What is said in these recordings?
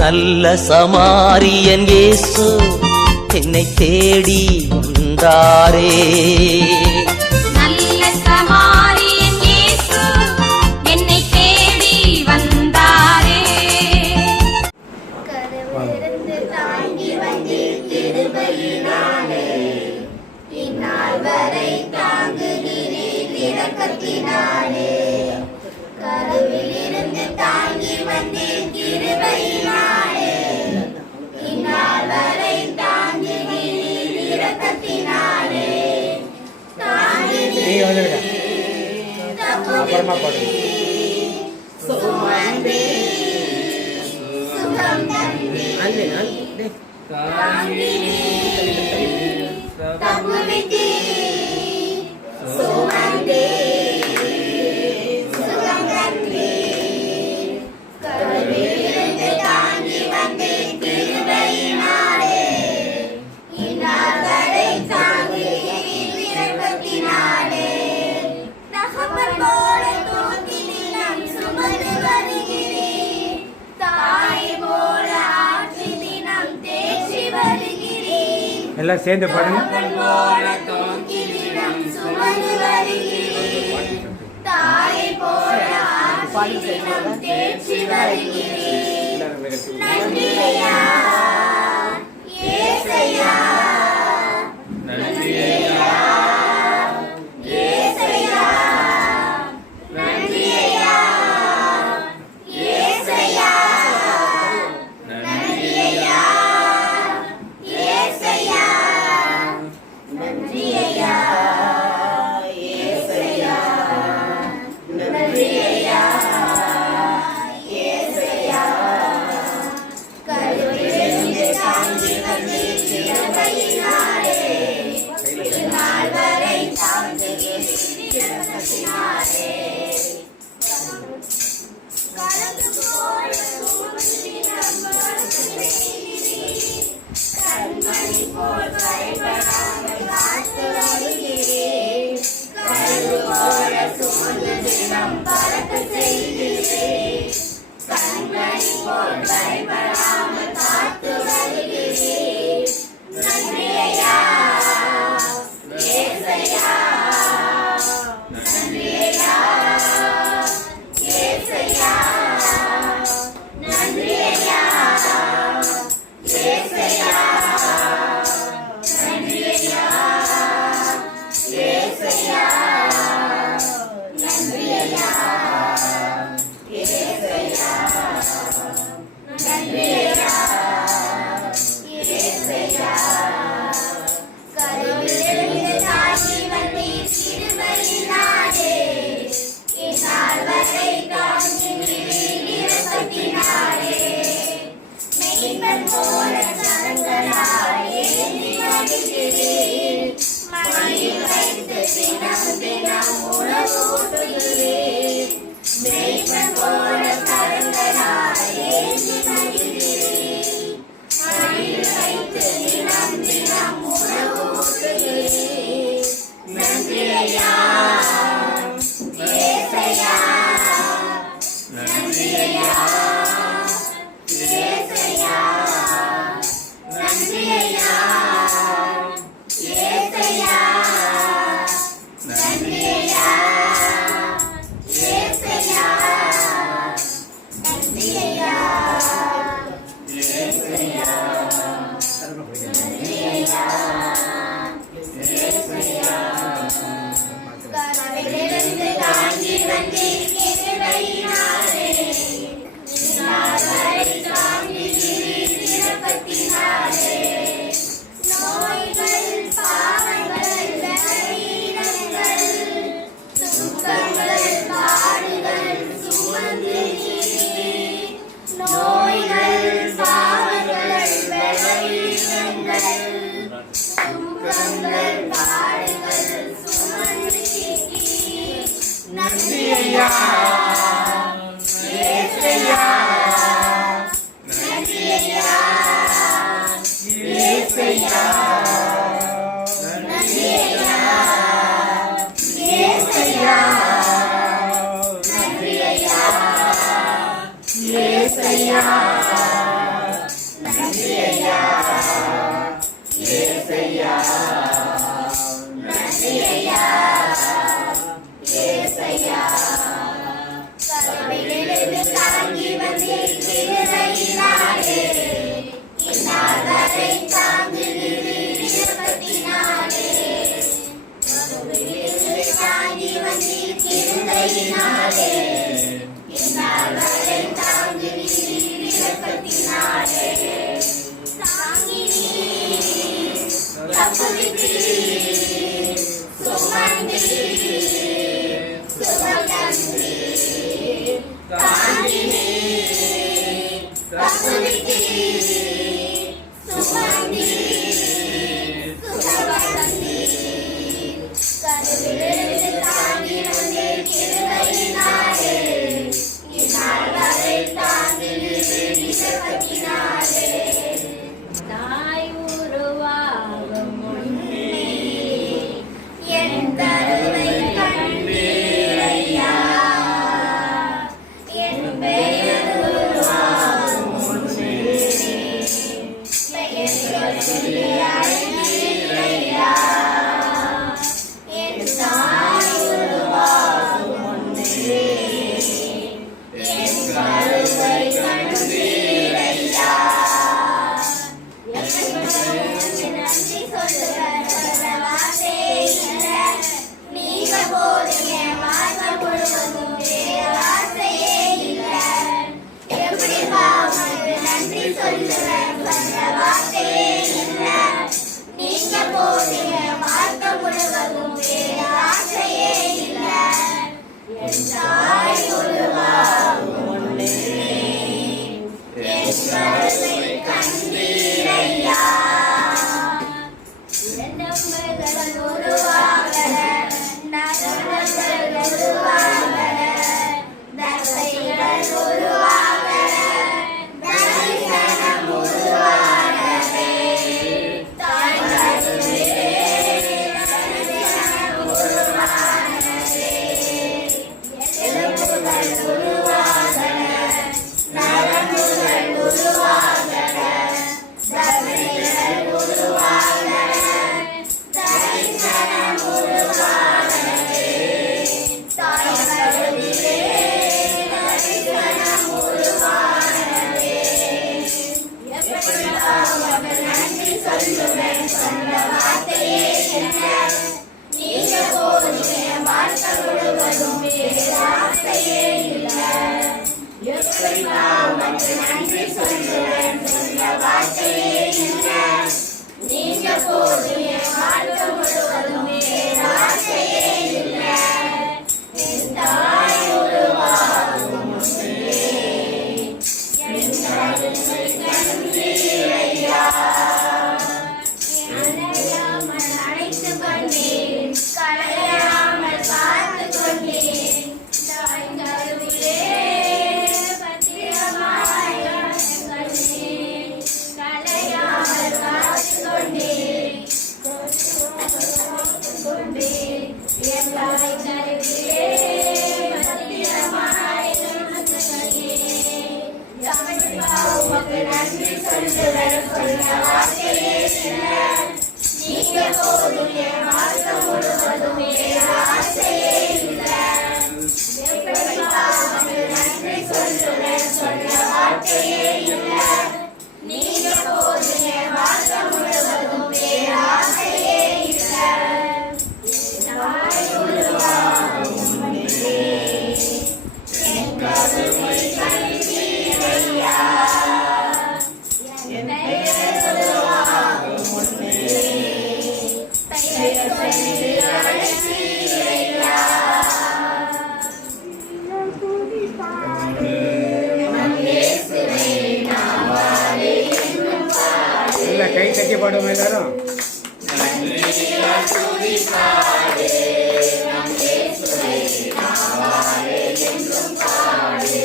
நல்ல சமாரியன் இயேசு என்னை தேடி வந்தாரே. நல்ல சமாரியன் இயேசு என்னை தேடி வந்தாரே. கடவுளிருந்து தாங்கி வந்தீர் கிருபையினாலே, இந்நாள் வரை தாங்குகிறீர் இரக்கத்தினாலே. கடவுளிருந்து தாங்கி வந்தீர் கிருபையினாலே, இந்நாள் வரை தாங்குகிறீர் இரக்கத்தினாலே. சுமந்தே சுகம் தந்தீர், தாங்கினீர் தப்புவித்தீர். சுமந்தே சுகம் தந்தீர், கடவுளிருந்து தாங்கி வந்தீர் கிருபையினாலே, இந்நாள் வரை தாங்குகிறீர் இரக்கத்தினாலே. தகப்பன் போல தூக்கி தினம் சுமந்து வருகிறீர், தாய் போல ஆற்றி தினம் தேற்றி வருகிறீர். எல்லாம் சேர்ந்து பாடுங்க. தகப்பன் போல தூக்கி தினம் சுமந்து வருகிறீர், தாய் போல ஆற்றி தினம் தேற்றி வருகிறீர். நன்றி ஐயா ஏசையா, நன்றி ஐயா ஏசையா, நன்றி ஐயா ஏசையா, நன்றி ஐயா ஏசையா, நன்றி ஐயா ஏசையா, நன்றி ஐயா ஏசையா. தாங்கினி பிரபுவிக்கு சுமந்தி சுகவந்தி கருவிலிருந்து தாங்கி வந்தே கிருபையினாலே இந்நாள் வரை தாங்கி நிறுத்தினாலே தாய் உருவாகும் முன்னே என் கருவை கண்டீரையா என் பெயர் உருவாகும் முன்னே பெயர் சொல்லி அழைத்தீரையா என் தாய் உருவாகும் முன்னே என் கருவை கண்டீரையா நன்றி சொல்லுவேன் சொல்ல வார்த்தை இல்லை நீங்க போதும் என் வாழ்க்கை முழுவதும் வேறு ஆசையே இல்லை எப்படி பாவம் நன்றி சொல்லுவேன் சொல்ல வார்த்தையே இல்லை நீங்க போதும் என் வாழ்க்கை முழுவதும் வேறு ஆசையே இல்லை என் தாய் உருவாகும் முன்னே என் கருவை கண்டீரையா நம்பர்கள் உருவாகல நகரங்கள் உருவாகல தசைகள் உருவாகல தரிசனம் உருவாகவே தாய்களே தரிசனம் உருவாகவே எலும்புகள் உருவாகல நரம்புகள் உருவாகல தசைகள் உருவாகல தரிசனம் உருவாகவே தாய்களே தரிசனம் உருவாகவே எப்படி அவர்கள் நன்றி சொல்லுவேன் சொன்ன வார்த்தையே என்ன நீங்க போதும் என் வாழ்க்கை முழுவதும் வேறு ஆசையே இல்லை எப்படி அவர்கள் நன்றி சொல்லுவேன் சொன்ன வார்த்தையே என்ன நீங்க போதும் என் வாழ்க்கை முழுவதும் வேறு ஆசையே இல்லை என் தாய் உருவாகும் முன்னே என் கருவை கண்டீரையா அலையாமல் அழைத்து கொண்டேன் கலையாமல் பார்த்து கொண்டேன் தாய் கருவிலே பத்திரமாய் கண்டேன் கலையாமல் பார்த்து கொண்டேன் கொண்டேன் என் தாய் கருவிலே பத்திரமாய் உமக்கு நன்றி சொல்லுவேன் சொல்ல வார்த்தையே இல்லை நீங்க போதும் என் வாழ்க்கை முழுவதும் வேறு ஆசையே இல்லை எப்படி உமக்கு நன்றி சொல்லுவேன் சொல்ல வார்த்தையே இல்லை நீங்க போதும் என் வாழ்க்கை முழுவதும் வேறு ஆசையே இல்லை தாய் உருவாகும் முன்னே என் கருவை கண்டீரையா என் பெயர் உருவாகும் முன்னே பெயர் சொல்லி அழைத்தீரையா நம் இயேசுவை நாம் வாழி என்றும் பாடு இல்லை கை தட்டி பாடுவோம் எல்லாரும் நன்றியால் துதிப்பாடு நம் இயேசுவை நாம் வாழி என்றும் பாடு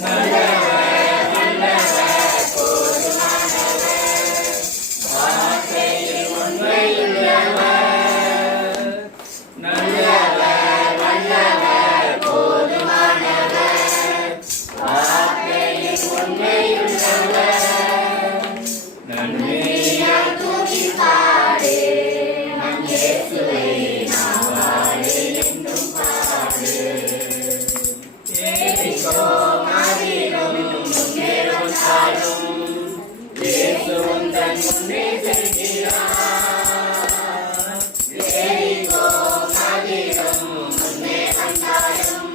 நல்லவர் நல்லவர் போதுமானவர் வார்த்தையில் உண்மையுள்ளவர் நல்லவர் வல்லவர் போதுமானவர் வார்த்தையில் உண்மையுள்ளவர் நன்றியால் துதிப்பாடு நம் இயேசுவை நாம் வாழி என்றும் பாடு எரிகோ மதிலும் முன்னே வந்தாலும் இயேசு உந்தன் முன்னே செல்கிறார் எரிகோ மதிலும் முன்னே வந்தாலும்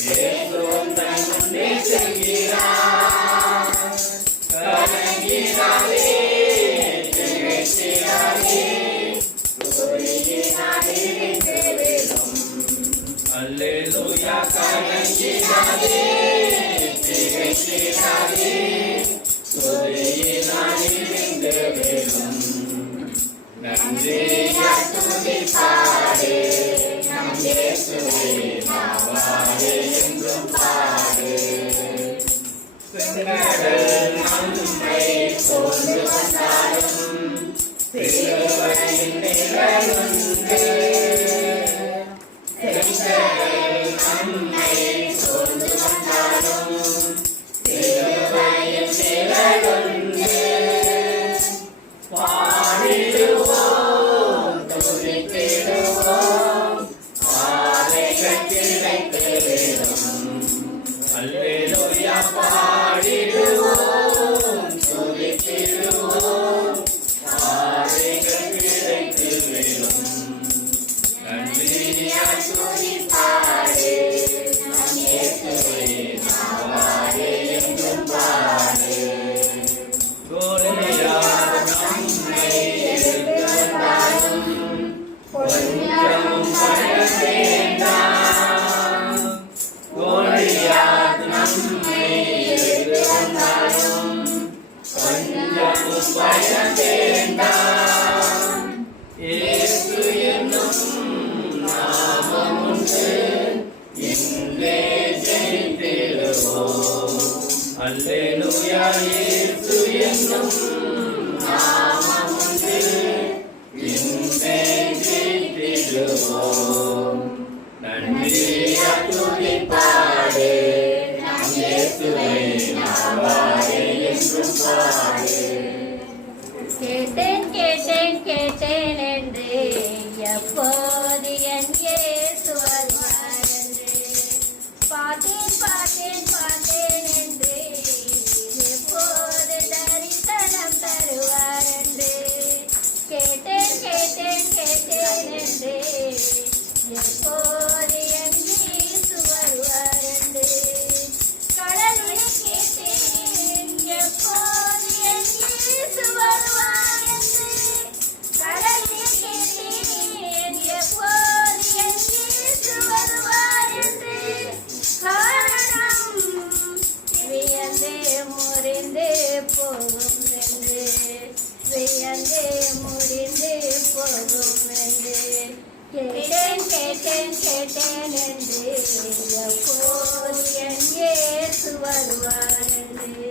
இயேசு உந்தன் முன்னே செல்கிறார் கலங்கினாலே திகைத்திடாதே திகைத்திடாதே துதியினால் நிறைந்து விடும் நன்றியால் துதிப்பாடு நம் இயேசுவை நாவாரே என்றும் பாடு செங்கடல் நம்மை சூழ்ந்து வந்தாலும் சிலுவையின் நிழலுண்டு செங்கடல் நம்மை சூழ்ந்து வந்தாலும் சிலுவையின் நிழலுண்டு பாடிடுவோம் துதித்திடுவோம் பாதைகள் கிடைத்துவிடும் அல்லேலூயா பாடிடுவோம் துதித்திடுவோம் பாதைகள் கிடைத்துவிடும் நன்றியால் துதிப்பாடு நம் இயேசுவை நாவாரே என்றும் பாடு கோலியாத் நம்மை எதிர்த்து வந்தாலும் கொஞ்சம் பயம் வேண்டாம் கோலியாத் நம்மை எதிர்த்து வந்தாலும் கொஞ்சம் பயம் வேண்டாம் இயேசு என்னும் நாமம் உண்டு இன்றே ஜெயித்திடுவோம் அல்லேலூயா இயேசு என்னும் நாமம் உண்டு இன்றே ஜெயித்திடுவோம் நன்றியால் துதிப்பாடு நம் இயேசுவை நாவாரே என்றும் பாடு கேட்டேன் கேட்டேன் கேட்டேன் என்று எப்போது என் இயேசு வருவார் என்று பார்த்தேன் பார்த்தேன் பார்த்தேன் என்று எப்போது தரிசனம் தருவார் என்று கேட்டேன் கேட்டேன் கேட்டேன் என்று எப்போது என் இயேசு வருவார் என்று கடலில் கேட்டேன் எப்போது என் இயேசு வருவார் என்று கடலில் கேட்டேன் எப்போது என் இயேசு வருவார் என்று காரணம் வியந்தே முறிந்து போகும் என்று வியந்தே முறிந்து போகும் என்று கேட்டேன் கேட்டேன் கேட்டேன் என்று எப்போது என் இயேசு வருவார் என்று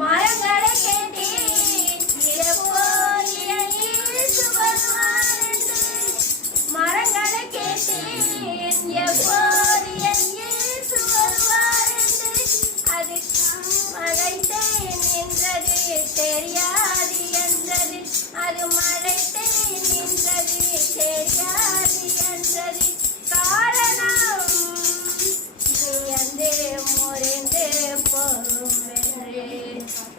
மரங்களை கேட்டேன் எப்போது என் இயேசு வருவார் என்று மரங்களை கேட்டேன் எப்போது என் இயேசு வருவார் என்று அது மலைத்தேன் என்றது தெரியாது என்றது அது மலைத்தேன் என்றது தெரியாது என்றது காரணம் வியந்தே முறிந்து போகும் என்று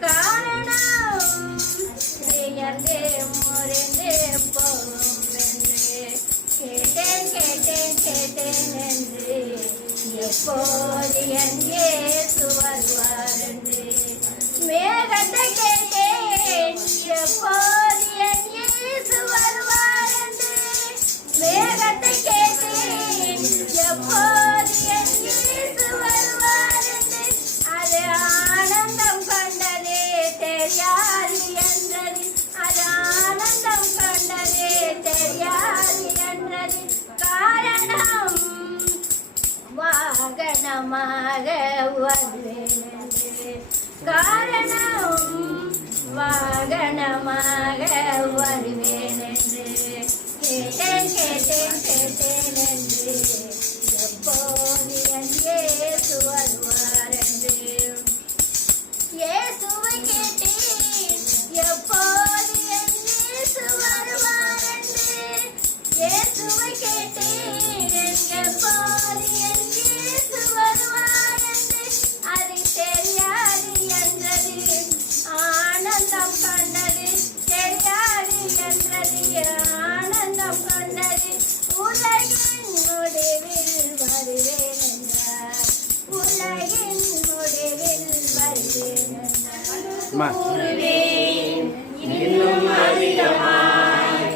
காரணம் வியந்தே முறிந்து போகும் என்று கேட்டேன் கேட்டேன் கேட்டேன் என்று எப்போது என் இயேசு வருவார் என்று மேகத்தை கேட்டேன் எப்போது என் இயேசு வருவார் என்று மேகத்தை கேட்டேன் எப்போது என் இயேசு வருவார் என்று அது ஆனந்தம் கண்டதே தெரியாது என்றது அது ஆனந்தம் கண்டதே தெரியாது என்றது காரணம் வாகனமாக வருவேன் என்று காரணம் வாகனமாக வருவேன் என்று கேட்டேன் கேட்டேன் கேட்டேன் என்று எப்போது என் இயேசு வருவார் என்று இயேசுவை கேட்டேன் எப்போது என் இயேசு வருவார் என்று இயேசுவை கேட்டேன் எப்போது என் இயேசு வருவார் என்று அது தெரியாது என்றது ஆனந்தம் கண்டது தெரியாது என்றது ஆனந்தம் கண்டது உலகின் முடிவில் வருவேன் என்றார் உலகின் முடிவில் வருவேன் அம்மா. என்றார் இன்னும் அதிகமாய்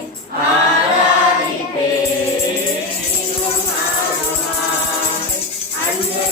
ஆராதிப்பேன் இன்னும் ஆழமாய் அன்பு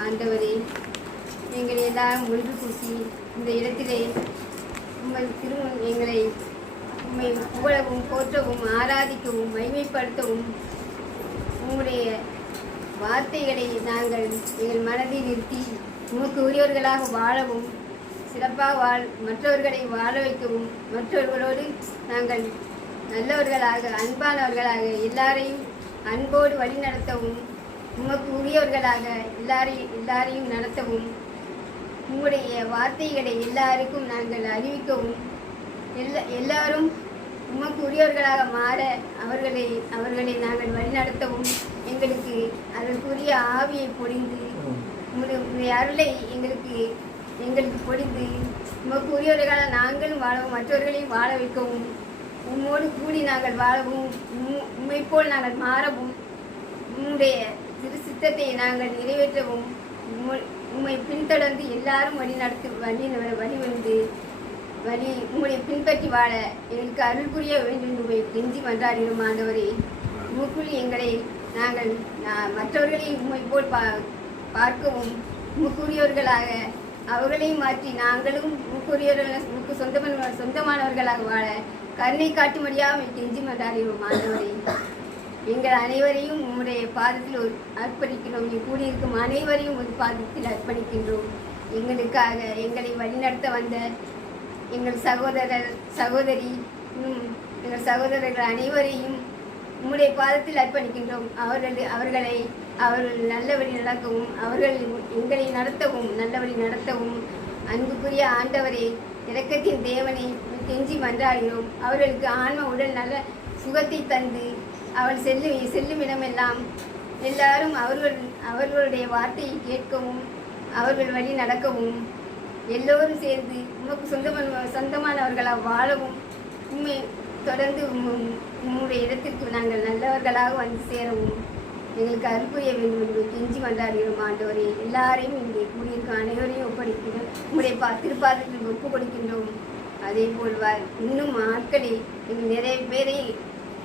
ஆண்டவரே, எங்களை எல்லாம் ஒன்று கூட்டி இந்த இடத்திலே உங்கள் எங்களை உம்மை புகழவும் போற்றவும் ஆராதிக்கவும் மகிமைப்படுத்தவும் உங்களுடைய வார்த்தைகளை நாங்கள் எங்கள் மனதில் நிறுத்தி உமக்கு உரியவர்களாக வாழவும் சிறப்பாக மற்றவர்களை வாழ வைக்கவும் மற்றவர்களோடு நாங்கள் நல்லவர்களாக அன்பானவர்களாக எல்லாரையும் அன்போடு வழிநடத்தவும் உமக்கு உரியவர்களாக எல்லாரையும் நடத்தவும் உங்களுடைய வார்த்தைகளை எல்லாருக்கும் நாங்கள் அறிவிக்கவும் எல்லாரும் உமக்கு உரியவர்களாக மாற அவர்களை நாங்கள் வழிநடத்தவும் எங்களுக்கு அதற்குரிய ஆவியை பொழிந்து உங்களுடைய அருளை எங்களுக்கு பொழிந்து உமக்கு உரியவர்களாக நாங்களும் வாழவும் மற்றவர்களையும் வாழ வைக்கவும் உம்மோடு கூடி நாங்கள் வாழவும் உம்மை போல் நாங்கள் மாறவும் உம்முடைய திரு சித்தத்தை நாங்கள் நிறைவேற்றவும் உம்மை பின்தொடர்ந்து எல்லாரும் உம்முடைய பின்பற்றி வாழ எங்களுக்கு அருள் புரிய வேண்டும் என்று கெஞ்சி மன்றாடினோம். ஆண்டவரே, உமக்குள் எங்களை நாங்கள் மற்றவர்களையும் உம்மை போல் பார்க்கவும் உமக்குரியவர்களாக அவர்களையும் மாற்றி நாங்களும் உமக்கு சொந்தமானவர்களாக வாழ கருணை காட்டும்படியாக கெஞ்சி மன்றாடினோம். ஆண்டவரே, எங்கள் அனைவரையும் உம்முடைய பாதத்தில் அர்ப்பணிக்கிறோம். இங்கே கூடியிருக்கும் அனைவரையும் ஒரு பாதத்தில் அர்ப்பணிக்கின்றோம். எங்களுக்காக எங்களை வழிநடத்த வந்த எங்கள் சகோதரி எங்கள் சகோதரர்கள் அனைவரையும் உம்முடைய பாதத்தில் அர்ப்பணிக்கின்றோம். அவர்கள் நல்ல வழி நடக்கவும், அவர்கள் எங்களை நடத்தவும், நல்ல வழி நடத்தவும் அன்புக்குரிய ஆண்டவரே, இரக்கத்தின் தேவனை கெஞ்சி மன்றாடுகிறோம். அவர்களுக்கு ஆன்ம உடல் நல்ல சுகத்தை தந்து அவள் செல்லும் இடமெல்லாம் எல்லாரும் அவர்களுடைய வார்த்தையை கேட்கவும், அவர்கள் வழி நடக்கவும், எல்லோரும் சேர்ந்து உமக்கு சொந்தமானவர்களாக வாழவும், உண்மை தொடர்ந்து உம்முடைய இடத்திற்கு நாங்கள் நல்லவர்களாக வந்து சேரவும் எங்களுக்கு அருள் புரிய வேண்டும் என்று கெஞ்சி மன்றாடுகிறோம். ஆண்டவரே, எல்லாரையும் இங்கே கூடியிருக்கும் அனைவரையும் ஒப்படைக்கிறோம். உம்முடைய திருப்பாதத்தில் ஒப்பு கொடுக்கின்றோம். அதே போல் இன்னும் ஆட்களை நிறைய பேரை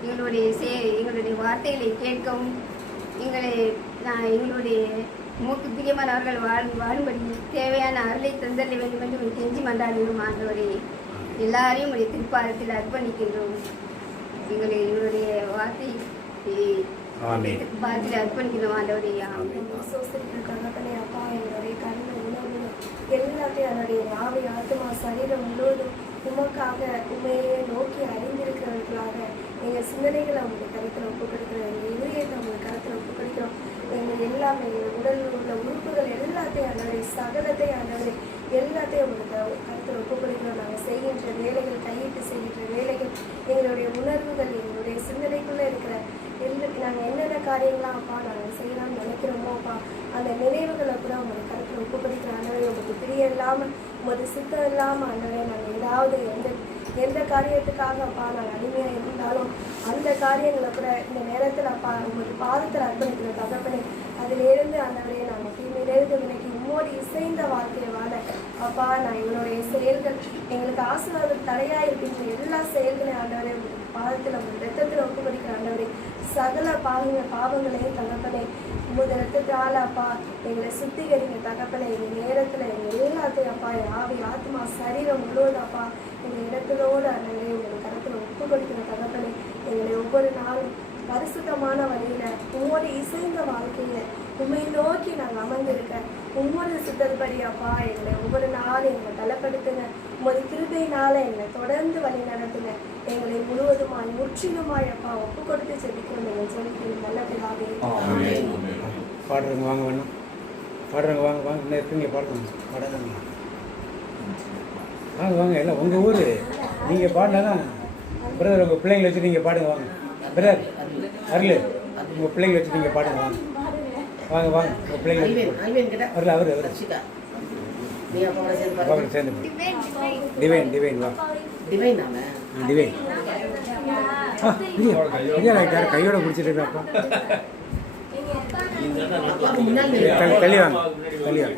எங்களுடைய வார்த்தைகளை கேட்கவும், எங்களுடைய மூக்கு பிரியமானவர்கள் வாழும்படி தேவையான அருளை தந்தள்ள வேண்டும் என்று கெஞ்சி மன்றாடுகிறோம். ஆண்டவரே, எல்லாரையும் உடைய திருப்பாதத்தில் அர்ப்பணிக்கின்றோம். எங்களுடைய வார்த்தை திருப்பாதத்தில் அர்ப்பணிக்கிறோம். ஆண்டவரே, அப்பா, எங்களுடைய கண்ண உணவு எல்லாத்தையும் அதனுடைய ஆவி ஆத்மா சரீரம் முழுவதும் உமக்காக உண்மையே நோக்கி அறிந்திருக்கிறவர்களாக எங்கள் சிந்தனைகளை அவங்களுடைய கருத்தில் ஒப்பு கொடுக்கிறோம். எங்கள் இதயத்தை அவங்களுடைய கருத்தில் ஒப்பு கொடுக்கிறோம். எங்கள் எல்லாமே எங்கள் உடலில் உள்ள உறுப்புகள் எல்லாத்தையும் அதனுடைய சகலத்தை அதனுடைய எல்லாத்தையும் உங்களுக்கு கருத்தில் ஒப்பு கொடுக்கிறோம். நாங்கள் செய்கின்ற வேலைகள், கையிட்டு செய்கின்ற வேலைகள், எங்களுடைய உணர்வுகள், எங்களுடைய சிந்தனைக்குள்ளே இருக்கிற நாங்கள் என்னென்ன காரியங்களாம் அப்பா நாங்கள் செய்யலாம்னு நினைக்கிறோமோ அப்பா, அந்த நினைவுகளை கூட உங்களுக்கு கருத்தில் ஒப்பு கொடுக்கிற ஆண்டவரே, உங்களுக்கு பிரியம் இல்லாமல், உமது சித்தம் இல்லாமல் ஆண்டவரே, நாங்கள் ஏதாவது எந்த காரியத்துக்காக அப்பா நாங்கள் அடிமையாக இருந்தாலும் அந்த காரியங்களை கூட இந்த நேரத்தில் அப்பா உங்களுக்கு பாதத்தில் அர்ப்பணிக்கிற தகப்பனே, அதிலிருந்து ஆண்டவரே நாங்கள் தீமையிலிருந்து விலக்கி உம்மோடு இசைந்த வாழ்க்கையை வாழ அப்பா, நான் எங்களுடைய செயல்கள் எங்களுக்கு ஆசீர்வாதம் தடையாக இருக்கின்ற எல்லா செயல்களையும் ஆண்டவரே உங்களுக்கு பாதத்தில் உங்களுக்கு ரத்தத்தில் ஒப்பு கொடுக்கிற ஆண்டவரே, சகல பாவங்களையும் தகப்பனே உமது ரத்தத்தால் அப்பா எங்களை சுத்திகரிங்க தகப்பனே. எங்கள் நேரத்தில் எங்கள் எல்லாத்தையும் அப்பா ஆவி ஆத்மா சரீரம் முழுவதும் அப்பா எங்கள் இடத்திலோடு அண்ணனே உங்கள் கருத்தில் ஒப்பு கொடுக்கிற தகப்பனே, எங்களை ஒவ்வொரு நாளும் பரிசுத்தமான வழியில் உம்மோடு இசைந்த வாழ்க்கையில் உண்மை நோக்கி நாங்கள் அமர்ந்திருக்க உம்மோடு சித்தப்படி அப்பா எங்களை ஒவ்வொரு நாளும் எங்களை பலப்படுத்துங்க. உமது கிருபையினால எங்களை தொடர்ந்து வழி நடத்துங்க. எங்களை முழுவதுமாய் முற்றிலுமாய் அப்பா ஒப்பு கொடுத்து செபிக்கிறோம். எங்கள் சொல்லிக்கிறோம் நல்ல பிதாவே. பாடுறவங்க வாங்க வேணும், பாடுறவங்க வாங்க வாங்க, இன்னும் இருக்குங்க பாடுறவங்க பாடுறாங்க வாங்க வாங்க, எல்லாம் உங்கள் ஊர் நீங்கள் பாடினா தான் பிரதர். உங்கள் பிள்ளைங்களை வச்சு நீங்கள் பாடுங்க வாங்க பிரதர். அருள், உங்கள் பிள்ளைங்களை வச்சு நீங்கள் பாடுங்க வாங்க வாங்க வாங்க. உங்கள் பிள்ளைங்க அருள் அவர் சேர்ந்து டிவைன் டிவைன் வா டிவைன் யார் கையோட பிடிச்சிட்டு இருக்காப்பா. தள்ளி வாங்க தள்ளி வாங்க.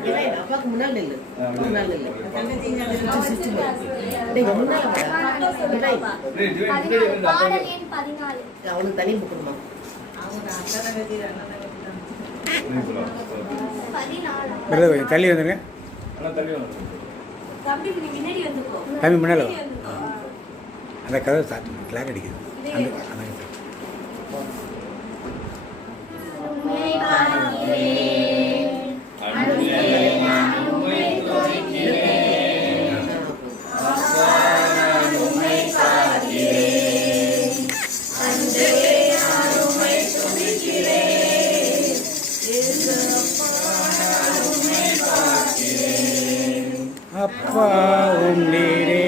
அவனுக்கு தனி புக்கணுமா? கொஞ்சம் தள்ளி வந்துருங்க. தம்பி முன்னால அந்த கதவை சாப்பிட்டு கிளாக் அடிக்குது. அப்பா உண்டீரே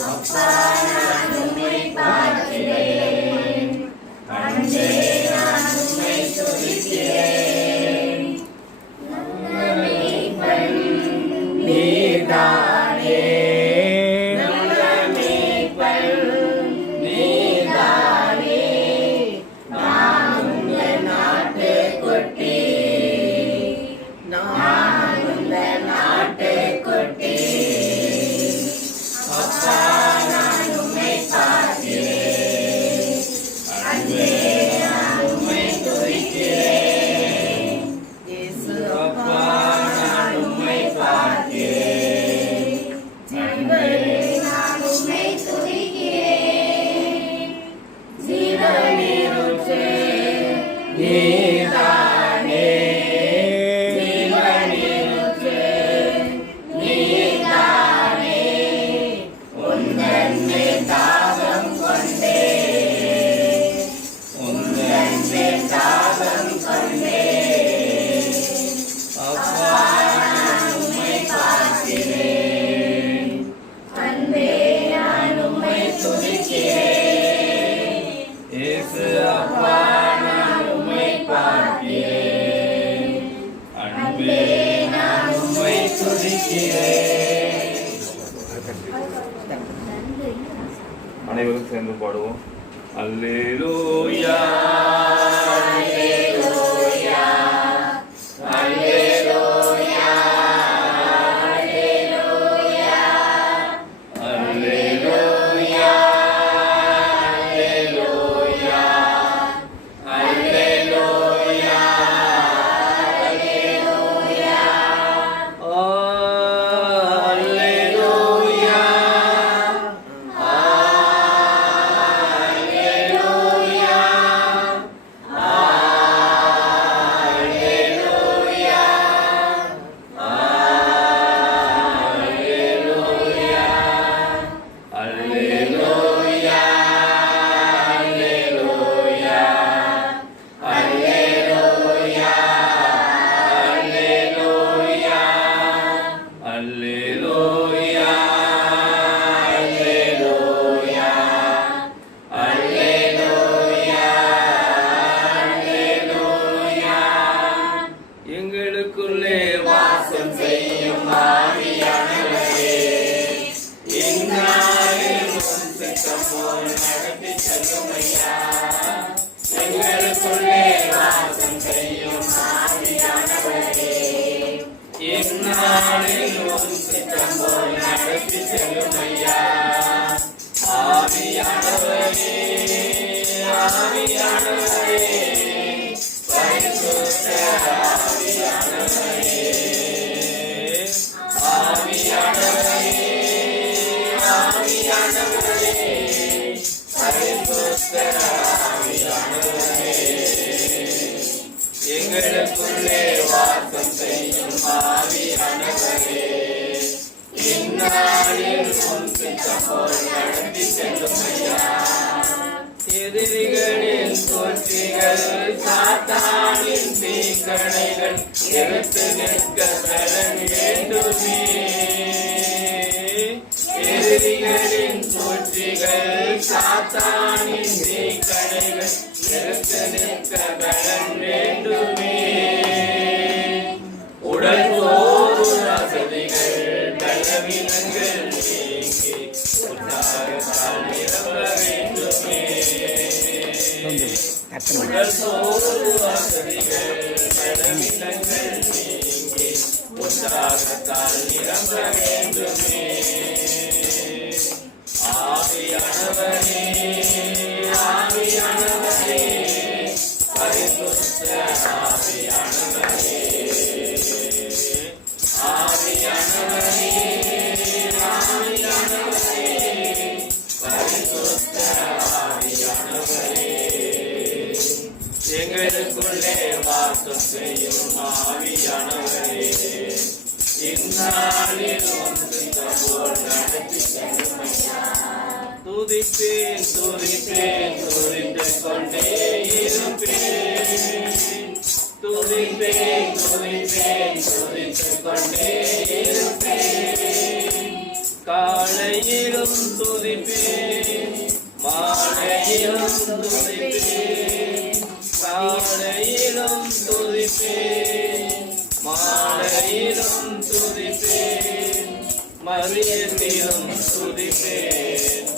அப்பா நான் உம்மை பார்க்கிறேன் அன்பே நான் உம்மை துதிக்கிறேன் நல்ல மேய்ப்பன் நீர்தானே நல்ல மேய்ப்பன் நீர்தானே நான் உங்கள் நாட்டுக்குட்டி நான் உங்கள் நாட்டுக்குட்டி அப்பா நான் உம்மை பார்க்கிறேன் அன்பே நான் உம்மை துதிக்கிறேன் இயேசு அப்பா நான் உம்மை பார்க்கிறேன் அன்பே நான் உம்மை துதிக்கிறேன் ஜீவநீரூற்றே நீர்தானே ஜீவநீரூற்றே நீர்தானே உந்தன் மேல் தாகம் கொண்டே உந்தன் மேல் தாகம் கொண்டே அப்பா நான் உம்மை பார்க்கிறேன் அன்பே நான் உம்மை துதிக்கிறேன் இயேசு அப்பா நான் உம்மை பார்க்கிறேன் அன்பே நான் உம்மை துதிக்கிறேன் அனைவரும் சேர்ந்து பாடுவோம். அல்லேலூயா அல்லேலூயா அல்லேலூயா அல்லேலூயா அல்லேலூயா அல்லேலூயா அல்லேலூயா அல்லேலூயா அல்லேலூயா அல்லேலூயா அல்லேலூயா அல்லேலூயா அல்லேலூயா அல்லேலூயா அல்லேலூயா அல்லேலூயா அல்லேலூயா எங்களுக்குள்ளே வாசம் செய்யும் ஆவியானவரே இந்நாளில் உம் சித்தம் போல் நடத்தி செல்லும் ஐயா எங்களுக்குள்ளே வாசம் செய்யும் ஆவியானவரே இந்நாளில் உம் சித்தம் போல் நடத்தி செல்லும் ஐயா ஆவியானவரே ஆவியானவரே பரிசுத்த ஆவியானவரே ஆவியானவரே ஆவியானவரே பரிசுத்த ஆவியானவரே எங்களுக்குள்ளே வாசம் செய்யும் ஆவியானவரே இந்நாளில் உம் சித்தம் போல் நடத்தி செல்லும் ஐயா எதிரிகளின் தோற்றிகள் சாத்தானின் தீக்கணைகள் எடுத்து நிற்க பலன் வேண்டுமே எதிரிகளின் தோற்றிகள் சாத்தானின் தீக்கணைகள் எடுத்து நிற்க பலன் வேண்டுமே உடல் சோறு வசதிகள் பலவீனங்கள் நீங்கி உற்சாகத்தால் நிரம்ப வேண்டுமே உடல் சோறு வசதிகள் பலவீனங்கள் நீங்கி உற்சாகத்தால் நிரம்ப வேண்டுமே ஆவியானவரே ஆவியானவரே பரிசுத்த ஆவியானவரே ஆவியானவரே ஆவியானவரே பரிசுத்த ஆவியானவரே எங்களுக்குள்ளே வாசம் செய்யும் ஆவியானவரே இந்நாளில் உம் சித்தம் போல் நடத்தி செல்லும் ஐயா துதிப்பேன் துதிப்பேன் துதித்துக் கொண்டே இருப்பேன் துதிப்பேன் துதிப்பேன் துதித்துக் கொண்டே இருப்பேன் காலையிலும் துதிப்பேன், மாலையிலும் துதிப்பேன், காலையிலும் துதிப்பேன், மாலையிலும் துதிப்பேன், மதியத்திலும் துதிப்பேன்,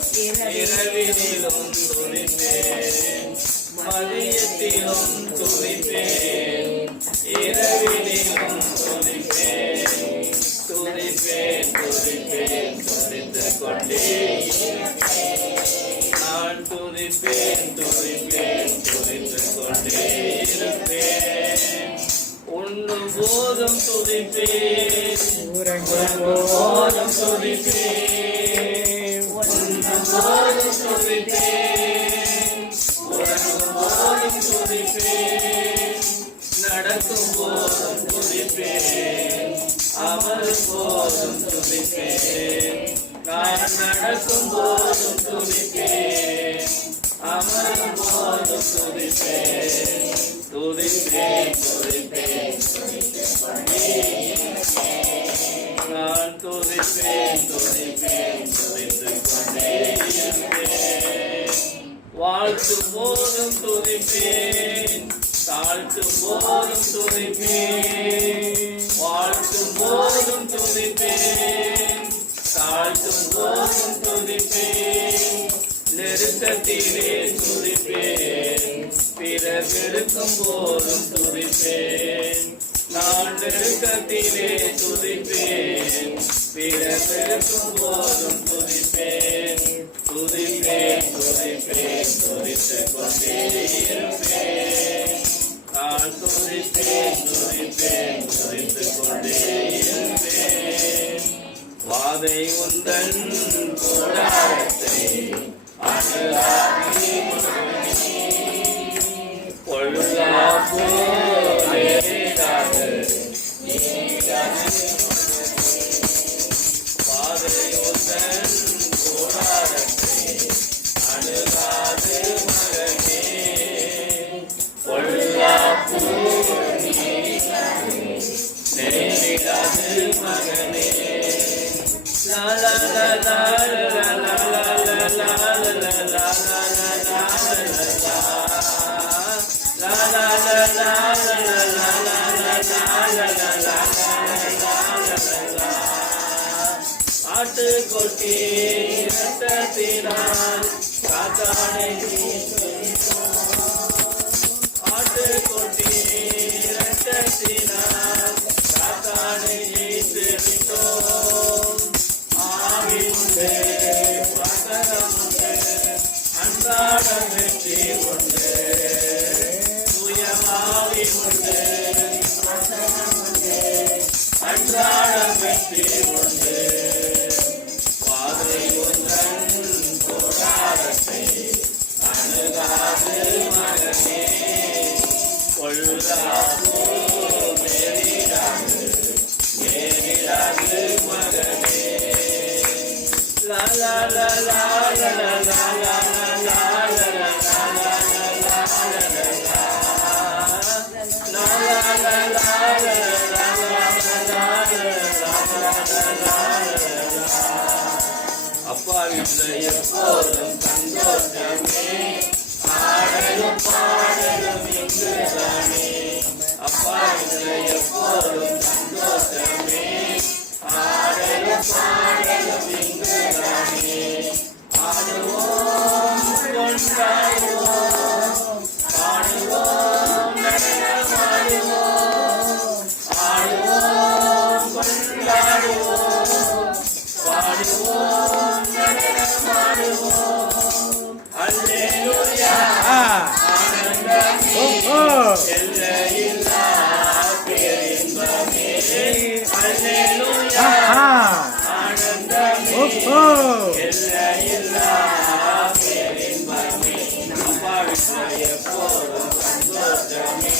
இரவினிலும் துதிப்பேன், மதியத்திலும் துதிப்பேன், இரவினிலும் துதிப்பேன், துதிப்பேன், துதிப்பேன், துதித்துக் கொண்டே நான் துதிப்பேன், துதிப்பேன், துதித்துக் கொண்டே இருப்பேன். உண்ணும் போதும் துதிப்பேன், உறங்கும் போதும் துதிப்பேன், உண்ணும் போதும் துதிப்பேன், உறங்கும் போதும் துதிப்பேன், நடக்கும் போதும் துதிப்பேன், அமரும் போதும் துதிப்பேன், நான் நடக்கும் போதும் துதிப்பேன், அமரும் போதும் துதிப்பேன், துதிப்பேன், துதிப்பேன், நான் துதிப்பேன், துதிப்பேன், துதித்துக் கொண்டே இருப்பேன். வாழ்த்தும் போதும் துதிப்பேன், தாழ்த்தும் போதும் துதிப்பேன், வாழ்த்தும் போதும் துதிப்பேன், தாழ்த்தும் போதும் துதிப்பேன், நெருக்கத்திலே துதிப்பேன், பிறகெடுக்கும் போதும் துதிப்பேன், நான் நெருக்கத்திலே துதிப்பேன், பிறகெடுக்கும் போதும் துதிப்பேன், துதிப்பேன், துதிப்பேன், துதித்துக் கொண்டே இருப்பேன், நான் துதிப்பேன், துதிப்பேன், துதித்துக் கொண்டே இருப்பேன். வாதை உந்தன் கூடாரத்தை அணுகாதே பொல்லாப்பு நேராது நீங்காது. வாதை உந்தன் கூடாரத்தை அணுகாது மகனே, பொல்லாப்பு நேரிடாது மகனே. La la la la la la la la la la la la ஆட்டுக்குட்டி இரத்தத்தினால் காத்தானை ஆட்டுக்குட்டி இரத்தத்தினால் காத்தானை ஜெயித்துவிட்டோம். ஆவியுண்டு வசனமுண்டு அன்றாடம் வெற்றி உண்டு, சுயமாவி உண்டு வசனமுண்டு அன்றாடம் வெற்றி உண்டு. வாதை ஒன்றன் போராட்டத்தை அணுகாது மகனே, கொள்ளாது நேரிடாது நேரிடாது மகனே. La la la la la la la la la la la அப்பா வீட்டில் எப்போதும் சந்தோஷமே, ஆடலும் பாடலும் இங்குதானே. அப்பா வீட்டில் எப்போதும் சந்தோஷமே, ஆடலும் பாடலும் இங்குதானே. ஆடுவோம் கொண்டாடுவோம், பாடுவோம் நடனமாடுவோம், ஆடுவோம் கொண்டாடுவோம், பாடுவோம் நடனமாடுவோம். அல்லேலூயா ஆனந்தமே எல்லையில்லா பேரின்பமே. அல்லேலூயா ஆனந்தமே எல்லையில்லா பேரின்பமே. அப்பா வீட்டில் எப்போதும் சந்தோஷமே,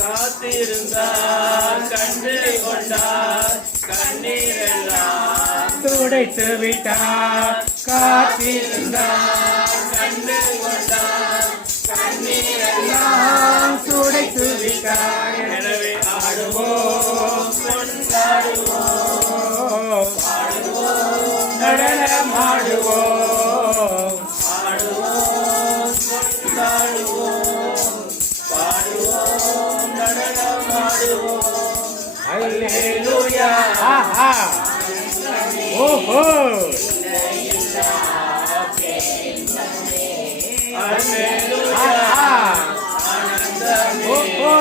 காத்திருந்தார் கண்டு கொண்டார் கண்ணீரெல்லாம் துடைத்து விட்டார், காத்திருந்தார் கண்டு கொண்டார் கண்ணீரெல்லாம் எல்லாம் துடைத்து விட்டார். எனவே ஆடுவோம் நடனமாடுவோம் அல்லேலூயா ஆஹா ஓஹோ ஆஹா ஓஹோ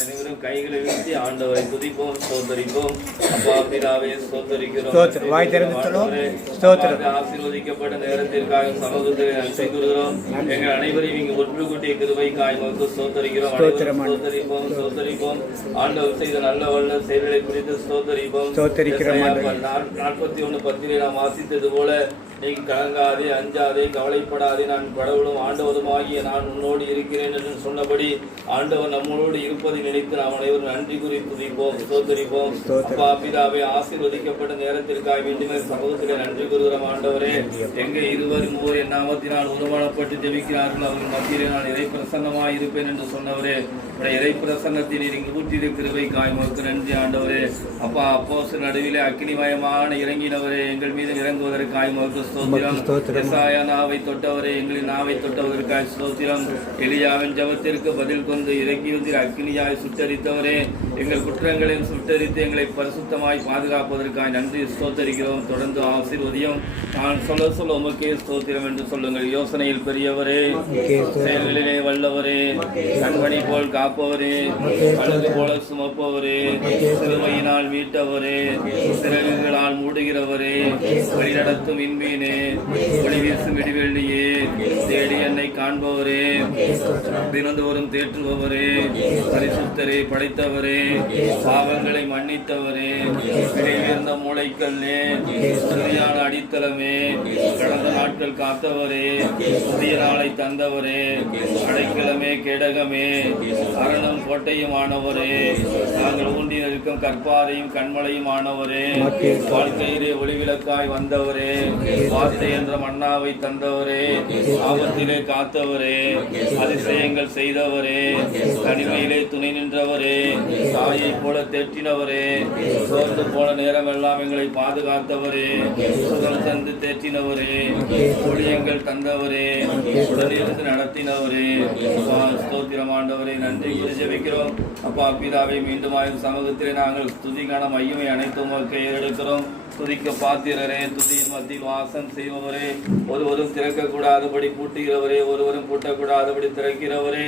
அனைவரும் கைகளை வீழ்த்தி ஆண்டவரை துதிப்போம், ஸ்தோத்தரிப்போம். அப்பா பிதாவே ஸ்தோத்தரிக்கிறோம். ஸ்தோத்திரம். வாய் திறந்து சொல்லுவோம். ஸ்தோத்திரம். ஆசீர்வதிக்கப்பட்ட நேரத்திற்காக சமூகத்தை நன்றி கூறுகிறோம். எங்கள் அனைவரையும் இங்கு ஒன்று கூட்டிய கிருபைக்காய் நமக்கு ஸ்தோத்தரிக்கிறோம். ஸ்தோத்தரிப்போம், ஸ்தோத்தரிப்போம். ஆண்டவர் செய்த நல்ல வல்ல செயல்களை குறித்து ஸ்தோத்தரிப்போம். 41:10 நாம் வாசித்தது போல நீ கலங்காதே, அஞ்சாதே, கவலைப்படாதே, நான் கடவுளும் ஆண்டவருமாகிய நான் உன்னோடு இருக்கிறேன் என்று சொன்னபடி ஆண்டவர் நம்மளோடு இருப்பதை நினைத்து நாம் அனைவரும் நன்றி கூறி துதிப்போம், ஸ்தோத்தரிப்போம். அப்பா பிதாவே ஆசீர்வதிக்கப்பட்ட நேரத்திற்காக மீண்டுமே சமூகத்திலே நன்றி கூறுகிறோம். ஆண்டவரே, எங்கே 20 என் நாமத்தினால் உருவானப்பட்டு ஜெபிக்கிறார்கள் அவர்கள் மத்தியிலே நான் இறை பிரசன்னமாய் இருப்பேன் என்று சொன்னவரே, இறை பிரசன்னத்தை நீர் இங்கு ஊற்றிய கிருபைக்காய் உமக்கு நன்றி. ஆண்டவரே, அப்பா அப்போஸ்தலர் நடுவிலே அக்கினிமயமான இறங்கினவரே, எங்கள் மீது இறங்குவதற்காய் உமக்கு ஸ்தோத்திரம். எசாயா நாவை தொட்டவரே, எங்களின் நாவை தொட்டவதற்காய் ஸ்தோத்திரம். எலியாவின் ஜெபத்திற்கு பதில் கொண்டு இறங்கி வந்து அக்கினியாய் சுட்டரித்தவரே, எங்கள் குற்றங்களையும் சுட்டரித்து எங்களை பரிசுத்தமாய் பாதுகாப்பதற்காய் நன்றி ஸ்தோத்தரிக்கிறோம். தொடர்ந்து ஆசீர்வதியும். நான் சொல்ல உமக்கே ஸ்தோத்திரம் என்று சொல்லுங்கள். யோசனையில் பெரியவரே, செயல்களிலே வல்லவரே, கண்மணி போல் காப்பவரே, அழகு போல சுமப்பவரே, சிறுமையினால் மீட்டவரே, சிறகுகளால் மூடுகிறவரே, வழிநடத்தும் இன்மீனே, ஒளி வீசும் இடிவெள்ளியே, தேடி என்னை காண்பவரே, தினந்தோறும் தேற்றுபவரே, பரிசுத்தரே, படைத்தவரே, பாவங்களை மன்னித்தவரே, இடைவேர்ந்த மூளைக்கல்லே, உறுதியான அடித்தளமே, கடந்த நாட்கள் காத்தவரே, புதிய நாளை தந்தவரே, அடைக்கலமே, கேடகமே, அரணம் கோட்டையும் ஆனவரே, நாங்கள் ஊண்டி நிற்கும் கற்பாரையும் கண்மலையும் ஆனவரே, வாழ்க்கையிலே ஒளிவிளக்காய் வந்தவரே, வார்த்தை என்ற மன்னாவை தந்தவரே, ஆபத்திலே காத்தவரே, அதிசயங்கள் செய்தவரே, தனிமையிலே துணை நின்றவரே, தாயை போல தேற்றினவரே, சோர்ந்து போன நேரமெல்லாம் எங்களை பாதுகாத்தவரே, சுகம் தந்து தேற்றினவரே, ஒளியங்கள் தந்தவரே, உடனிருந்து நடத்தினவரே, ஸ்தோத்திரம். ஆண்டவரே, நன்றி கூறி ஜெபிக்கிறோம். அப்பா பிதாவை மீண்டும் சமூகத்திலே நாங்கள் துதிக்கான மையமை அனைத்தும் ஏறெடுக்கிறோம். துதிக்க பாத்திரரே, துதியின் மத்தியில் வாசம் செய்பவரே, ஒருவரும் திறக்கக்கூடாதபடி பூட்டுகிறவரே, ஒருவரும் பூட்டக்கூடாதபடி திறக்கிறவரே,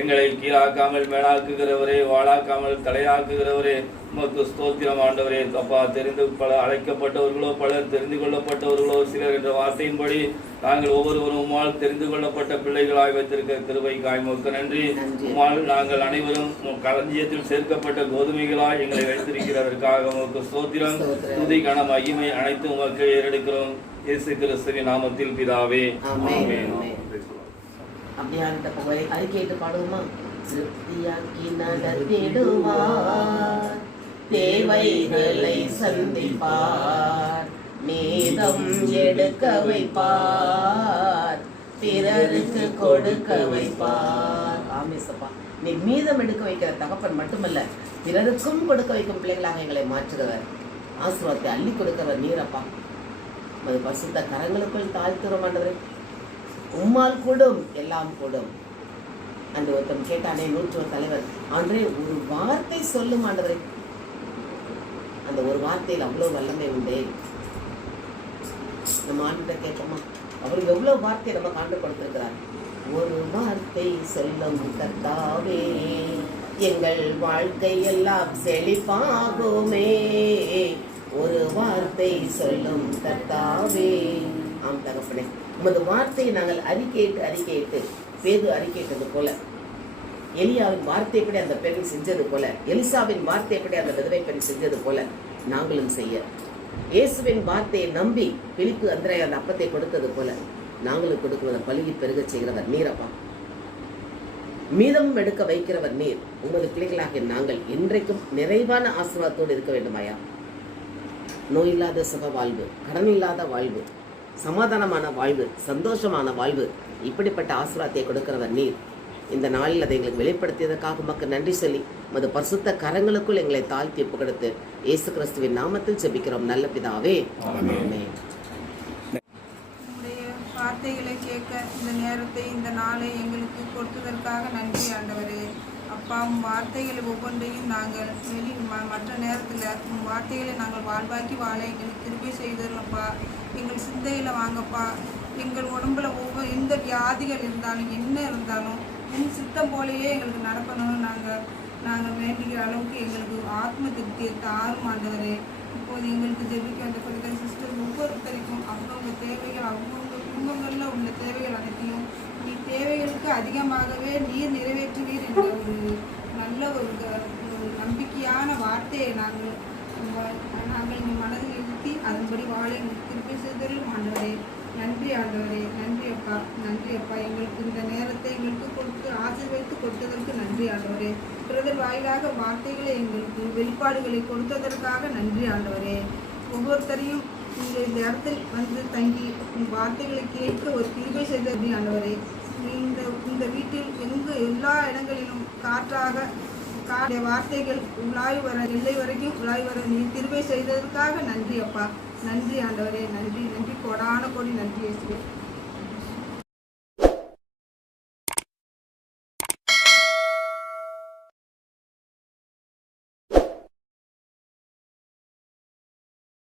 எங்களை கீழாக்காமல் மேலாக்குகிறவரே, வாழாக்காமல் தலையாக்குகிறவரே, உமக்கு ஸ்தோத்திரம். ஆண்டவரே, அப்பா தெரிந்து பல அழைக்கப்பட்டவர்களோ பலர் தெரிந்து கொள்ளப்பட்டவர்களோ சிலர் என்ற வார்த்தையின்படி நாங்கள் ஒவ்வொருவரும் உம்மால் தெரிந்து கொள்ளப்பட்ட பிள்ளைகளாய் வைத்திருக்க கிருபைக்காய் உமக்கு நன்றி. உம்மால் நாங்கள் அனைவரும் களஞ்சியத்தில் சேர்க்கப்பட்ட கோதுமைகளாய் எங்களை வைத்திருக்கிறதற்காக உமக்கு ஸ்தோத்திரம். துதி கன மகிமை அனைத்து உமக்கு ஏறெடுக்கிறோம். இயேசு கிறிஸ்துவின் நாமத்தில் பிதாவே, ஆமென். அப்படியே அறிக்கையிட்டு பாடுவோமா? திருப்தியாக்கி நடத்திடுவார், தேவைகளை சந்திப்பார், மீதம் எடுக்க வைப்பார், பிறருக்கு கொடுக்க வைப்பார். ஆமேசப்பா, நீ மீதம் எடுக்க வைக்கிற தகப்பன் மட்டுமல்ல, பிறருக்கும் கொடுக்க வைக்கும் பிள்ளைகளாக எங்களை மாற்றுகிறவர், ஆசீர்வாதத்தை அள்ளி கொடுக்கிறவர் நீரப்பா. அது பரிசுத்த கரங்களுக்குள் தாழ்த்துறோம் ஆண்டவரே. உம்மால் கூடும், எல்லாம் கூடும். அந்த ஒருத்தன் கேட்டானே, 100 தலைவர், ஆண்டவரே ஒரு வார்த்தை சொல்லும் ஆண்டவரே. அந்த ஒரு வார்த்தையில் அவ்வளவு வல்லமை உண்டே. நம்ம ஆண்டு கேட்போமா? அவர் எவ்வளவு வார்த்தையை நம்ம ஆண்டு கொடுத்திருக்கிறார். ஒரு வார்த்தை சொல்லும் கர்த்தாவே, எங்கள் வாழ்க்கை எல்லாம் செழிப்பாகுமே. ஒரு வார்த்தை சொல்லும் கர்த்தாவே. ஆம் தகப்பனே, உமது வார்த்தையை நாங்கள் அறிக்கையிட்டு பேது அறிக்கையிட்டது போல, எலியாவின் வார்த்தைப்படி அந்த பெண் செஞ்சது போல, எலிசாவின் வார்த்தைப்படி அந்த விதவை பெண் செஞ்சது போல நாங்களும் செய்ய, இயேசுவின் வார்த்தையை நம்பி பிலிப்பு அந்திரேயா அந்த அப்பத்தை கொடுத்தது போல நாங்களும் கொடுக்கிறத பழுகி பெருக செய்கிறவர் நீரப்பா. மீதமும் எடுக்க வைக்கிறவர் நீர். உமது பிள்ளைகளாக நாங்கள் இன்றைக்கும் நிறைவான ஆசீர்வாதத்தோடு இருக்க வேண்டுமாயா? நோய் இல்லாத சுக வாழ்வு, கடன் இல்லாத வாழ்வு, சமாதானமான வாழ்வு, சந்தோஷமான வாழ்வு, இப்படிப்பட்ட ஆசீர்வாதத்தை கொடுக்கிறவர் நீர். இந்த நாளில் அதை எங்களுக்கு வெளிப்படுத்தியதற்காக உமக்கு நன்றி சொல்லி மது பரிசுத்த கரங்களுக்குள் எங்களை தாழ்த்தி ஒப்பு கொடுத்து இயேசு கிறிஸ்துவின் நாமத்தில் ஜெபிக்கிறோம் நல்ல பிதாவே, ஆமென். உங்களுடைய வார்த்தைகளை கேட்க இந்த நேரத்தை, இந்த நாளை எங்களுக்கு கொடுத்ததற்காக நன்றி ஆண்டவரே. அப்பா, உம் வார்த்தைகளை ஒவ்வொன்றையும் நாங்கள் மற்ற நேரத்தில் உம் வார்த்தைகளை நாங்கள் வாழ்வாக்கி வாழ எங்களுக்கு கிருபை செய்தோம்ப்பா. எங்கள் சிந்தையில் வாங்கப்பா. எங்கள் உடம்புல எந்த வியாதிகள் இருந்தாலும் என்ன இருந்தாலும் உன் சித்தம் போலேயே எங்களுக்கு நடக்கணும்னு நாங்கள் வேண்டிக்கிற அளவுக்கு எங்களுக்கு ஆத்ம திருப்தியை தாரும் ஆண்டவரே. இப்போது எங்களுக்கு ஜெபிக்க அந்த கொடுக்கிற சிஸ்டர் ஒவ்வொருத்தருக்கும் அவங்கவுங்க தேவைகள், அவங்கவுங்க குடும்பங்களில் உள்ள தேவைகள் அனைத்தையும் நீ தேவைகளுக்கு அதிகமாகவே நீர் நிறைவேற்றுவீர் என்ற ஒரு நல்ல ஒரு நம்பிக்கையான வார்த்தையை நாங்கள் எங்கள் மனதில் நிறுத்தி அதன்படி வாழ எங்களுக்கு திருப்பி செய்தலும் ஆண்டவரே. நன்றி ஆண்டவரே, நன்றி அப்பா, நன்றி அப்பா. எங்களுக்கு இந்த நேரத்தை எங்களுக்கு கொடுத்து ஆசீர்வதித்து கொடுத்ததற்கு நன்றி ஆண்டவரே. பிரதர் வாயிலாக வார்த்தைகளை எங்களுக்கு வெளிப்பாடுகளை கொடுத்ததற்காக நன்றி ஆண்டவரே. ஒவ்வொருத்தரையும் இந்த இடத்தில் வந்து தங்கி வார்த்தைகளை கேட்க ஒரு கிருபை செய்தது ஆண்டவரே. இந்த வீட்டில் எல்லா இடங்களிலும் காற்றாக வார்த்தைகள் உலாய் வர எல்லை வரைக்கும் உலாய் வர நீ கிருபை செய்ததற்காக நன்றி அப்பா. நன்றி ஆண்டவரே, நன்றி நன்றி, கோடான கோடி நன்றி இயேசுவே.